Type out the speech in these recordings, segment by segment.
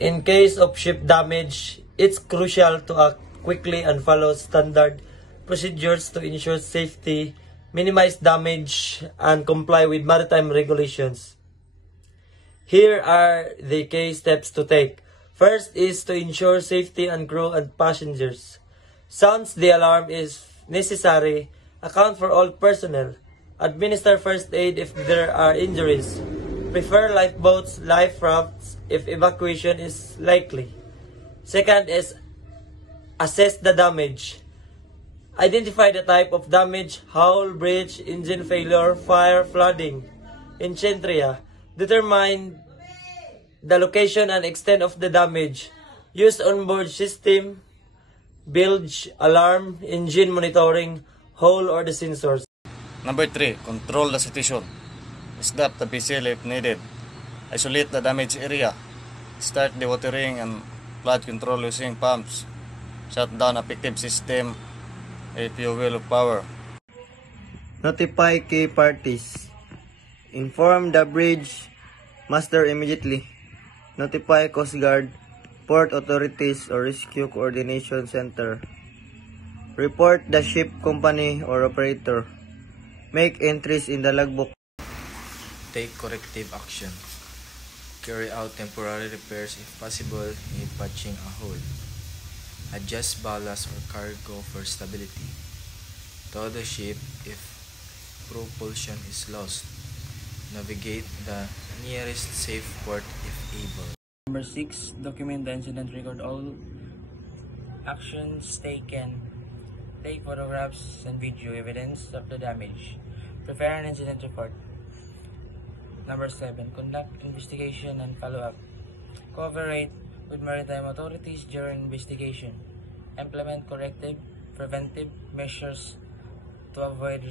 In case of ship damage, it's crucial to act quickly and follow standard procedures to ensure safety, minimize damage, and comply with maritime regulations. Here are the key steps to take. First is to ensure safety and crew and passengers. Sounds the alarm is necessary. Account for all personnel. Administer first aid if there are injuries. Prefer lifeboats, life rafts if evacuation is likely. Second is assess the damage. Identify the type of damage: hull, breach, engine failure, fire, flooding, incendia. Determine the location and extent of the damage. Use onboard system, bilge, alarm, engine monitoring, hull, or the sensors. Number 3. Control the situation. Stop the vessel if needed. Isolate the damaged area. Start dewatering and flood control using pumps. Shut down affected system if you will power. Notify key parties. Inform the bridge master immediately. Notify Coast Guard, port authorities, or rescue coordination center. Report the ship company or operator. Make entries in the logbook. Take corrective action. Carry out temporary repairs if possible in patching a hole. Adjust ballast or cargo for stability. Tow the ship if propulsion is lost. Navigate the nearest safe port if able. Number 6. Document the incident. Record all actions taken. Take photographs and video evidence of the damage. Prepare an incident report. Number 7. Conduct investigation and follow-up. Cooperate with maritime authorities during investigation. Implement corrective, preventive measures to avoid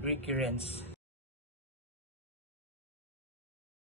recurrence.